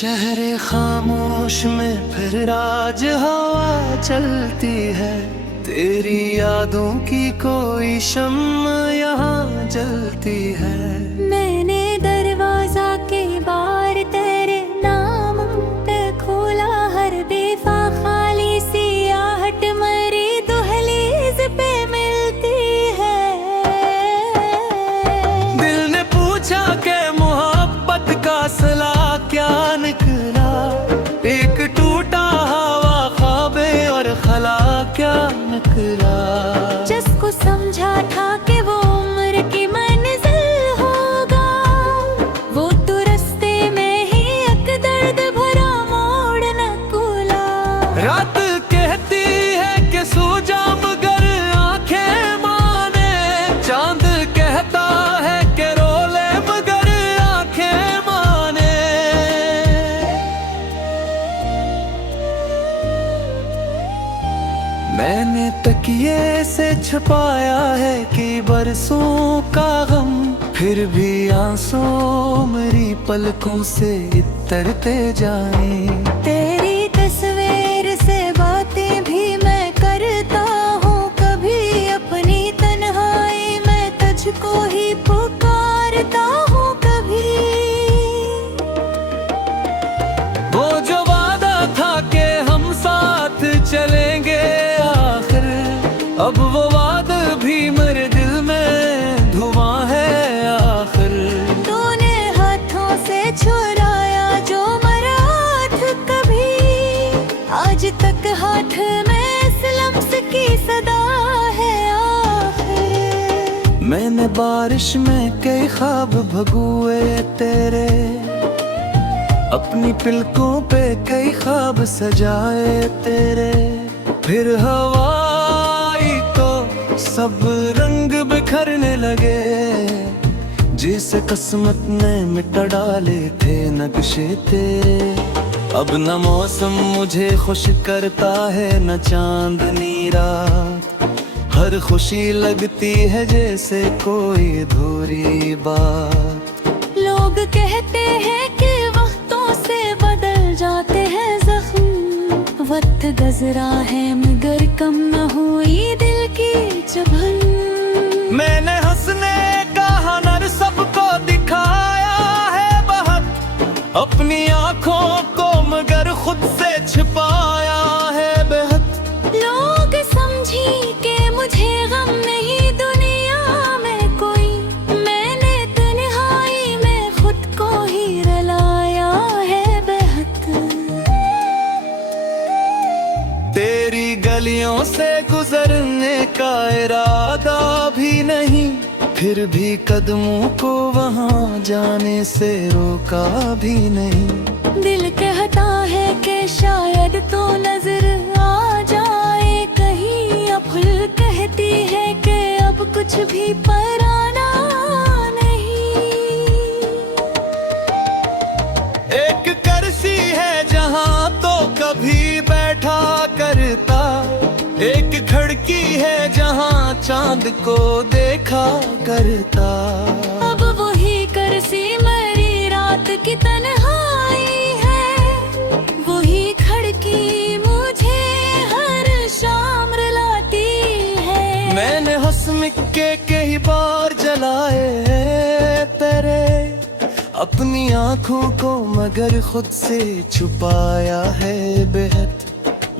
शहर खामोश में फिर आज हवा चलती है, तेरी यादों की कोई शम्म यहाँ जलती है। मैंने दरवाजा के बार तेरे नाम पे खोला, हर बेफा खाली सी आहट मरी दहलीज पे मिलती है। दिल ने पूछा कि मोहब्बत का असला क्या निकला, एक टूटा हवा ख्वाबे और खला क्या निकला। जिसको समझा था कि वो उम्र की मंजिल होगा, वो तो रास्ते में ही एक दर्द भरा मोड़ निकला। रात कहती है कि सो जा मगर आंखें माने, चांद कहता है कि रो ले मगर आंखें माने। मैंने तकिए से छुपाया है कि बरसों का गम, फिर भी आंसू मेरी पलकों से इतरते जाएं। तेरी तस्वीर से बातें भी मैं करता हूँ, कभी अपनी तन्हाई में तुझको ही पुकारता हूँ। कभी वो जो वादा था कि हम साथ चलेंगे आखिर, अब वो वादा भी मेरे दिल में धुआं है आखिर। तूने हाथों से छुड़ाया जो मरा था कभी, आज तक हाथ में इस लम्स की सदा है आखिर। मैंने बारिश में कई ख्वाब भगुए तेरे, अपनी पिलकों पे कई ख्वाब सजाए तेरे। फिर हवा आई तो सब रंग बिखरने लगे, जिसे किस्मत ने मिटा डाले थे नक्शे तेरे। अब न मौसम मुझे खुश करता है न चांदनी रात, हर खुशी लगती है जैसे कोई अधूरी बात। लोग कहते हैं कि वक्तों से बदल जाते हैं जख्म, वक्त गुजरा है मगर कम न हुई दिल की चुभन। मैंने हंसने का हुनर सबको दिखाया है बहुत, अपनी आंखों को मगर खुद से छिपाया है बेहद। लोग समझी कि मुझे गम नहीं दुनिया में कोई, मैंने तन्हाई में खुद को ही रुलाया है बेहद। तेरी गलियों से गुजरने का इरादा भी नहीं, फिर भी कदमों को वहां जाने से रोका भी नहीं। दिल कहता है कि शायद तो नजर आ जाए कहीं, अब खुल कहती है कि अब कुछ भी पराना नहीं। एक करसी है जहां तो कभी बैठा करता, एक खिड़की है जहां चांद को देखा करता। अब वही करसी मरी रात की तन्हाई है, वही खिड़की मुझे हर शाम रुलाती है। मैंने हंस के कई बार जलाए तेरे, अपनी आंखों को मगर खुद से छुपाया है बेहद।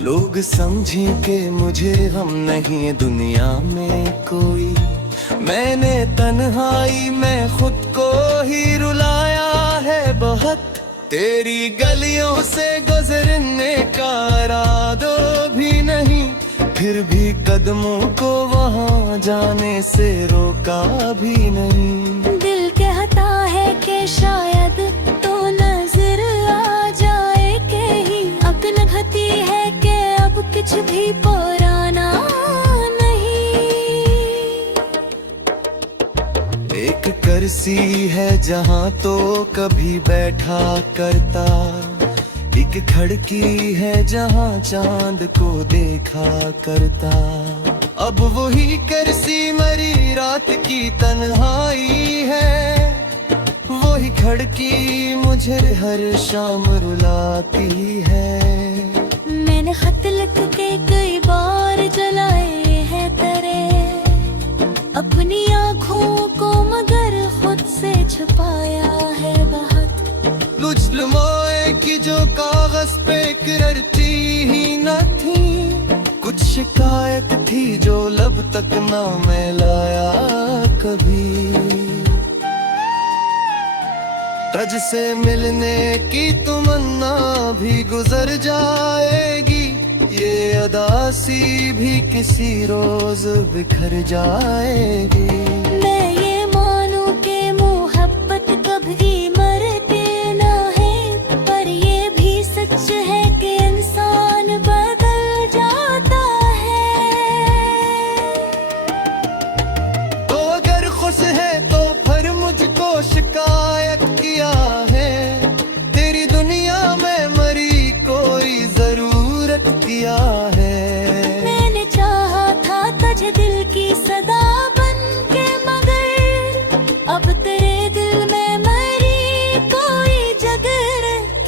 लोग समझे कि मुझे हम नहीं दुनिया में कोई, मैंने तन्हाई में खुद को ही रुलाया है बहुत। तेरी गलियों से गुजरने का इरादा भी नहीं, फिर भी कदमों को वहां जाने से रोका भी नहीं। दिल कहता है कि शायद तो नजर आ जाए कहीं, अक्ल कहती है कि अब कुछ भी पुराना नहीं। एक करसी है जहां तो कभी बैठा करता, एक खिड़की है जहां चांद को देखा करता। अब वही करसी मरी रात की तन्हाई है, वो वही खड़की मुझे हर शाम रुलाती है। मैंने खत लिख के कई बार जलाए हैं तेरे अपनी आँखों को, मगर खुद से छुपाया है बहुत। लुझलुमोए की जो कागज पे करती ही न थी, कुछ शिकायत थी जो लब तक ना मैं लाया कभी। तज से मिलने की तमन्ना भी गुजर जाएगी, ये अदासी भी किसी रोज बिखर जाएगी। मैं ये मानूं कि मोहब्बत कभी मरती ना है, पर ये भी सच है कि इंसान बदल जाता है। तो अगर खुश है तो फिर मुझको शिकायत किया है, तेरी दुनिया में मरी कोई जरूरत किया है। मैंने चाहा था तुझे दिल की सदा बन के, मगर अब तेरे दिल में मरी कोई जगह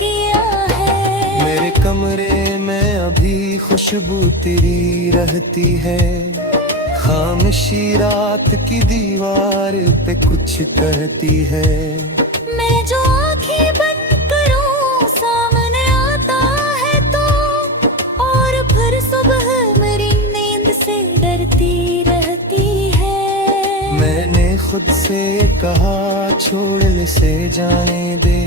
किया है। मेरे कमरे में अभी खुशबू तेरी रहती है, खामोशी रात की दीवार पे कुछ कहती है। मैं जो आँखें बंद करूं सामने आता है तो, और फिर सुबह मेरी नींद से डरती रहती है। मैंने खुद से कहा छोड़ इसे जाने दे,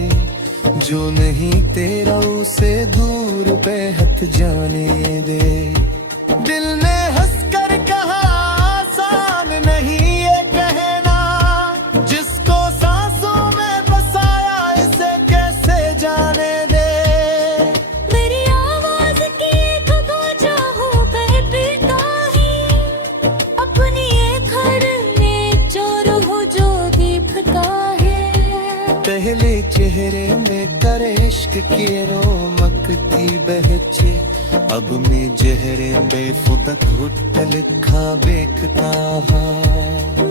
जो नहीं तेरा उसे दूर बेहद जाने दे। दिल ने हंसकर कहा आसान नहीं ये कहना, जिसको सांसों में बसाया इसे कैसे जाने दे। मेरी आवाज की एक बाजा हो गए बेताही, अपनी एक खड़ने चोर हो जो दीपका है। पहले चेहरे में करे इश्क की रोमक थी बहचे, अब में जहरे बेखुदा घुट लिखा बेखता है।